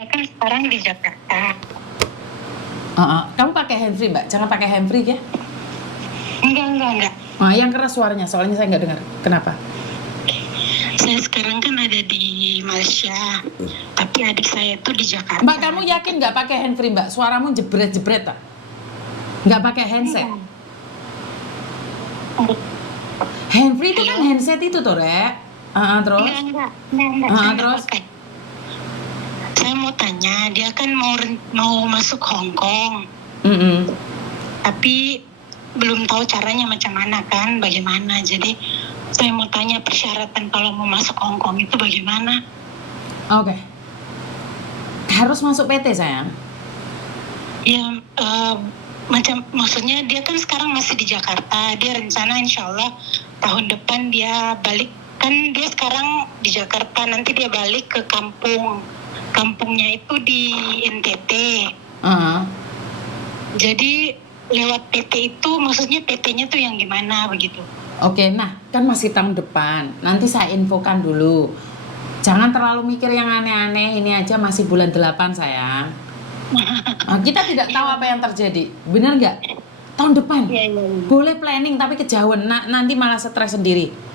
Saya kan sekarang di Jakarta. Kamu pakai handfree, Mbak? Jangan pakai handfree ya. Enggak. Yang keras suaranya, soalnya saya nggak dengar. Kenapa? Saya sekarang kan ada di Malaysia, tapi adik saya itu di Jakarta. Mbak, kamu yakin nggak pakai handfree, Mbak? Suaramu jebret-jebret, tak? Nggak pakai handset? Handfree itu kan handset itu tuh, Rek. Terus? Enggak. Saya terus? Pakai. Saya mau tanya, dia kan mau masuk Hong Kong, tapi belum tahu caranya macam mana kan, bagaimana. Jadi saya mau tanya persyaratan kalau mau masuk Hong Kong itu bagaimana? Oke. Harus masuk PT, sayang? Ya, maksudnya dia kan sekarang masih di Jakarta. Dia rencana insya Allah tahun depan dia balik. Kan dia sekarang di Jakarta, nanti dia balik ke kampungnya itu di NTT. Jadi lewat PT itu, maksudnya PT-nya tuh yang gimana begitu? Oke, nah kan masih tahun depan. Nanti saya infokan dulu. Jangan terlalu mikir yang aneh-aneh. Ini aja masih bulan 8, sayang. Kita tidak tahu apa yang terjadi. Benar nggak? Tahun depan. Boleh planning tapi kejauhan. Nanti malah stres sendiri.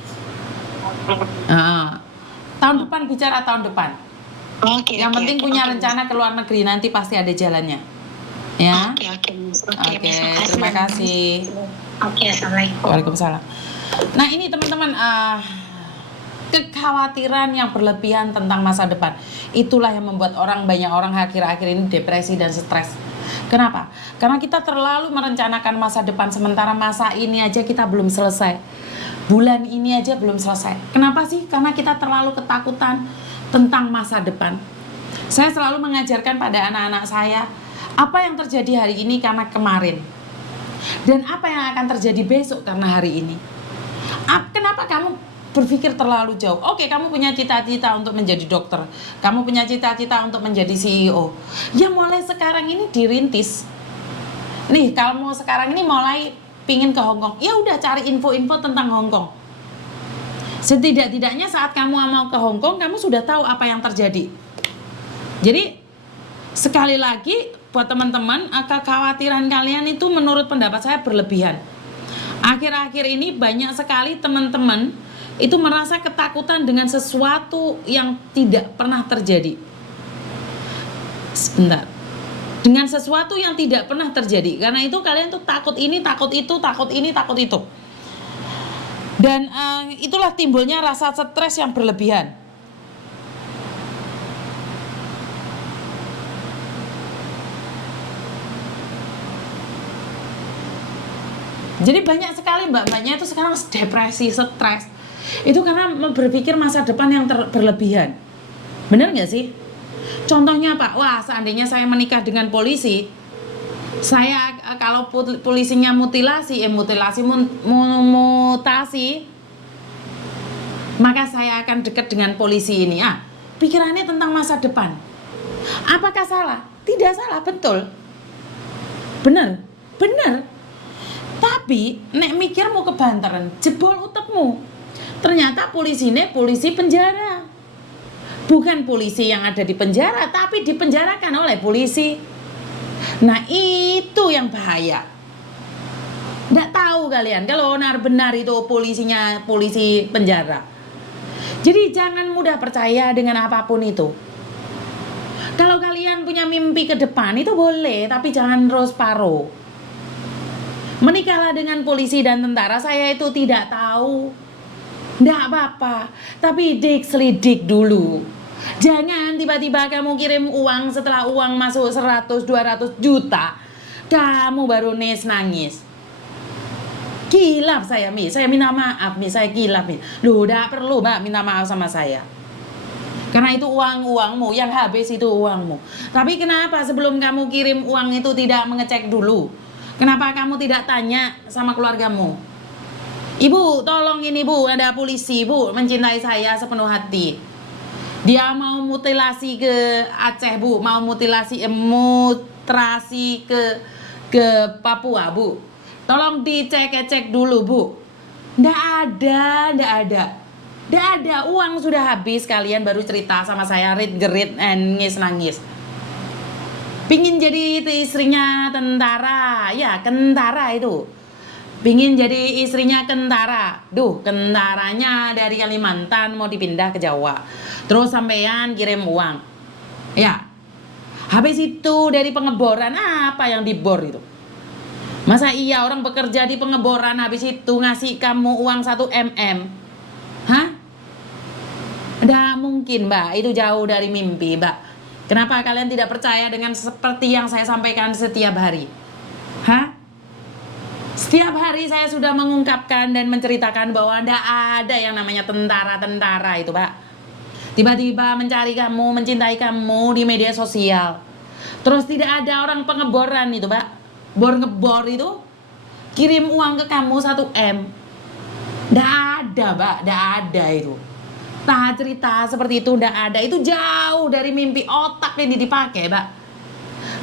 Tahun depan, bicara tahun depan. Yang penting punya rencana ke luar negeri, nanti pasti ada jalannya. Ya. Oke, terima kasih. Assalamualaikum. Waalaikumsalam. Nah, ini teman-teman, kekhawatiran yang berlebihan tentang masa depan, itulah yang membuat banyak orang akhir-akhir ini depresi dan stres. Kenapa? Karena kita terlalu merencanakan masa depan, sementara masa ini aja kita belum selesai. Bulan ini aja belum selesai. Kenapa sih? Karena kita terlalu ketakutan tentang masa depan. Saya selalu mengajarkan pada anak-anak saya, apa yang terjadi hari ini karena kemarin, dan apa yang akan terjadi besok karena hari ini. Kenapa kamu berpikir terlalu jauh? Oke, kamu punya cita-cita untuk menjadi dokter, kamu punya cita-cita untuk menjadi CEO. Ya mulai sekarang ini dirintis. Nih, kalau mau sekarang ini mulai pingin ke Hong Kong, ya udah cari info-info tentang Hong Kong. Setidak-tidaknya saat kamu mau ke Hong Kong, kamu sudah tahu apa yang terjadi. Jadi sekali lagi buat teman-teman, kekhawatiran kalian itu menurut pendapat saya berlebihan. Akhir-akhir ini banyak sekali teman-teman itu merasa ketakutan dengan sesuatu yang tidak pernah terjadi. Sebentar. Dengan sesuatu yang tidak pernah terjadi. Karena itu kalian tuh takut ini, takut itu, takut ini, takut itu. Dan itulah timbulnya rasa stres yang berlebihan. Jadi banyak sekali mbak-mbaknya itu sekarang depresi, stres. Itu karena berpikir masa depan yang berlebihan. Bener nggak sih? Contohnya Pak, wah seandainya saya menikah dengan polisi, saya kalau polisinya mutasi, maka saya akan dekat dengan polisi ini. Pikirannya tentang masa depan. Apakah salah? Tidak salah, betul. Bener. Tapi nek mikirmu kebantaran, jebol utekmu. Ternyata polisi ini polisi penjara. Bukan polisi yang ada di penjara, tapi dipenjarakan oleh polisi. Nah itu yang bahaya. Nggak tahu kalian kalau benar itu polisinya polisi penjara. Jadi jangan mudah percaya dengan apapun itu. Kalau kalian punya mimpi ke depan itu boleh, tapi jangan terus paro. Menikahlah dengan polisi dan tentara, saya itu tidak tahu. Nggak apa-apa, tapi selidik dulu. Jangan tiba-tiba kamu kirim uang, setelah uang masuk 100-200 juta kamu baru nangis. Kilaf saya minta maaf saya kilaf Loh, tidak perlu Mbak minta maaf sama saya. Karena itu uangmu, yang habis itu uangmu. Tapi kenapa sebelum kamu kirim uang itu tidak mengecek dulu? Kenapa kamu tidak tanya sama keluargamu? Ibu, tolong ini Bu, ada polisi Bu, mencintai saya sepenuh hati. Dia mau mutilasi ke Aceh Bu, mau mutilasi ke Papua Bu. Tolong dicek dulu Bu. Nggak ada, uang sudah habis, kalian baru cerita sama saya rit-gerit nangis. Pingin jadi itu istrinya tentara, ya kentara itu. Pingin jadi istrinya kentara. Duh, kentaranya dari Kalimantan mau dipindah ke Jawa. Terus sampean kirim uang. Ya. Habis itu dari pengeboran apa yang dibor itu? Masa iya orang bekerja di pengeboran habis itu ngasih kamu uang 1 mm? Hah? Nggak mungkin, Mbak. Itu jauh dari mimpi, Mbak. Kenapa kalian tidak percaya dengan seperti yang saya sampaikan setiap hari? Hah? Setiap hari saya sudah mengungkapkan dan menceritakan bahwa tidak ada yang namanya tentara-tentara itu, Pak. Tiba-tiba mencari kamu, mencintai kamu di media sosial. Terus tidak ada orang pengeboran itu, Pak. Ngebor itu kirim uang ke kamu 1 M. Tidak ada, Pak. Tidak ada itu. Nah, cerita seperti itu tidak ada. Itu jauh dari mimpi. Otak ini dipakai, Pak.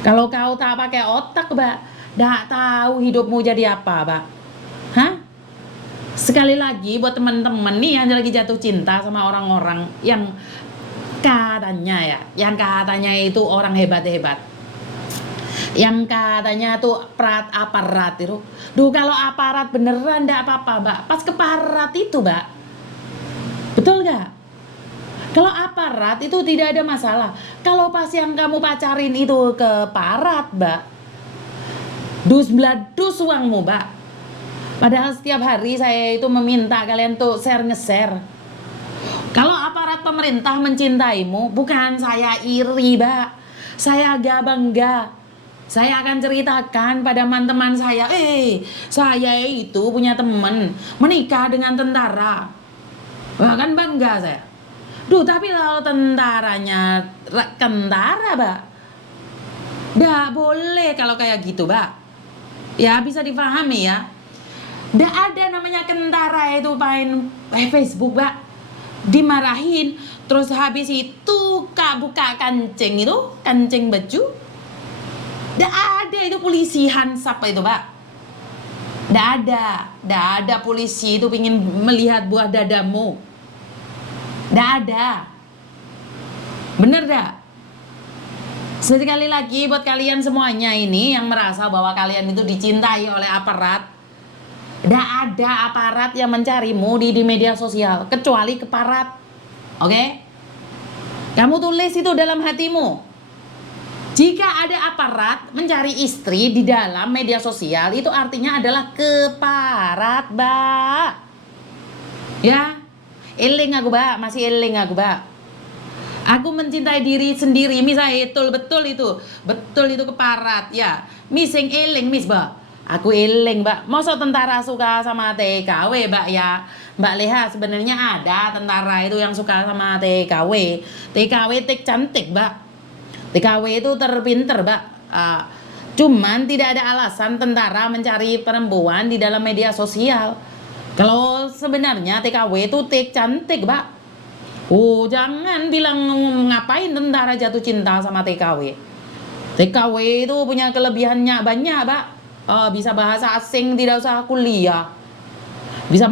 Kalau kau tak pakai otak, Pak, tidak tahu hidupmu jadi apa, Pak. Hah? Sekali lagi buat teman-teman nih yang lagi jatuh cinta sama orang-orang yang katanya itu orang hebat-hebat. Yang katanya tuh aparat itu. Duh, kalau aparat beneran tidak apa-apa, Mbak. Pas ke parat itu, Mbak. Betul gak? Kalau aparat itu tidak ada masalah. Kalau pas yang kamu pacarin itu ke parat, Mbak, dus bladus uangmu, Mbak. Padahal setiap hari saya itu meminta kalian tuh nge-share. Kalau aparat pemerintah mencintaimu, bukan saya iri, Mbak. Saya agak bangga. Saya akan ceritakan pada teman-teman saya, saya itu punya teman menikah dengan tentara. Bahkan bangga saya. Duh, tapi kalau tentaranya kentara, Mbak, nggak boleh kalau kayak gitu, Mbak. Ya, bisa dipahami ya. Nggak ada namanya kentara itu main Facebook, Mbak. Dimarahin. Terus habis itu buka kancing itu, kancing baju. Nggak ada itu polisi hansap itu, Mbak. Nggak ada polisi itu pingin melihat buah dadamu. Nggak ada. Bener gak? Sekali lagi buat kalian semuanya ini yang merasa bahwa kalian itu dicintai oleh aparat, nggak ada aparat yang mencarimu di media sosial kecuali keparat. Oke? Kamu tulis itu dalam hatimu. Jika ada aparat mencari istri di dalam media sosial, itu artinya adalah keparat, Mbak. Ya, eling aku, Mbak, masih eling aku, Mbak. Aku mencintai diri sendiri, misalnya betul itu keparat, ya. Mising eling, Miss, Mbak. Aku eling, Mbak. Masa tentara suka sama TKW, Mbak, ya? Mbak Leha, sebenarnya ada tentara itu yang suka sama TKW. TKW cantik, Mbak. TKW itu terpinter, Mbak. Cuman tidak ada alasan tentara mencari perempuan di dalam media sosial. Kalau sebenarnya TKW itu cantik, Mbak. Oh, jangan bilang ngapain tentara jatuh cinta sama TKW. TKW itu punya kelebihannya banyak, Mbak. Bisa bahasa asing, tidak usah kuliah. Bisa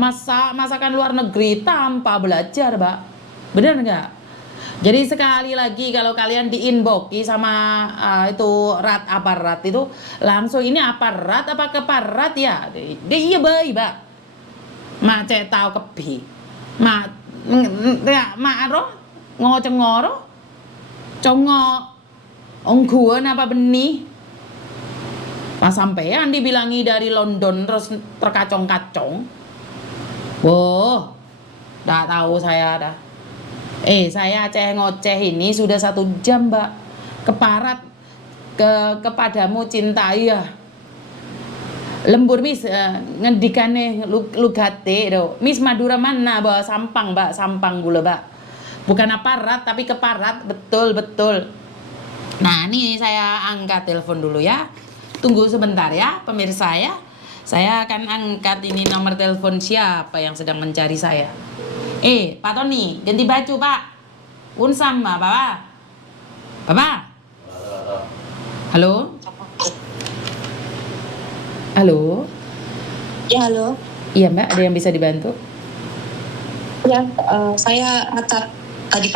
masakan luar negeri tanpa belajar, Mbak. Bener nggak? Jadi sekali lagi kalau kalian di-inboxi sama itu aparat itu langsung ini aparat apa keparat ya? Dia iya baik, Mbak. Mak cek tahu kepi. Mak ro ngocengoro congok ongguan apa benih. Pas sampean dibilangi dari London terus terkacong-kacong. Woh, dah tahu saya dah. Saya ngoceh ini sudah 1 jam, Mbak. Keparat kepadamu cinta ya. Lembur, Miss, ngendikane lugate do. Miss Madura mana, Mbak? Sampang, Mbak, Sampang gula, Mbak. Bukan aparat tapi keparat, betul. Nah, ini saya angkat telepon dulu ya. Tunggu sebentar ya, pemirsa ya. Saya akan angkat ini nomor telepon siapa yang sedang mencari saya. Pak Tony, ganti baju, Pak. Unsam, Bapak. Halo? Halo? Ya, halo. Iya, Mbak, ada yang bisa dibantu? Ya, saya tadi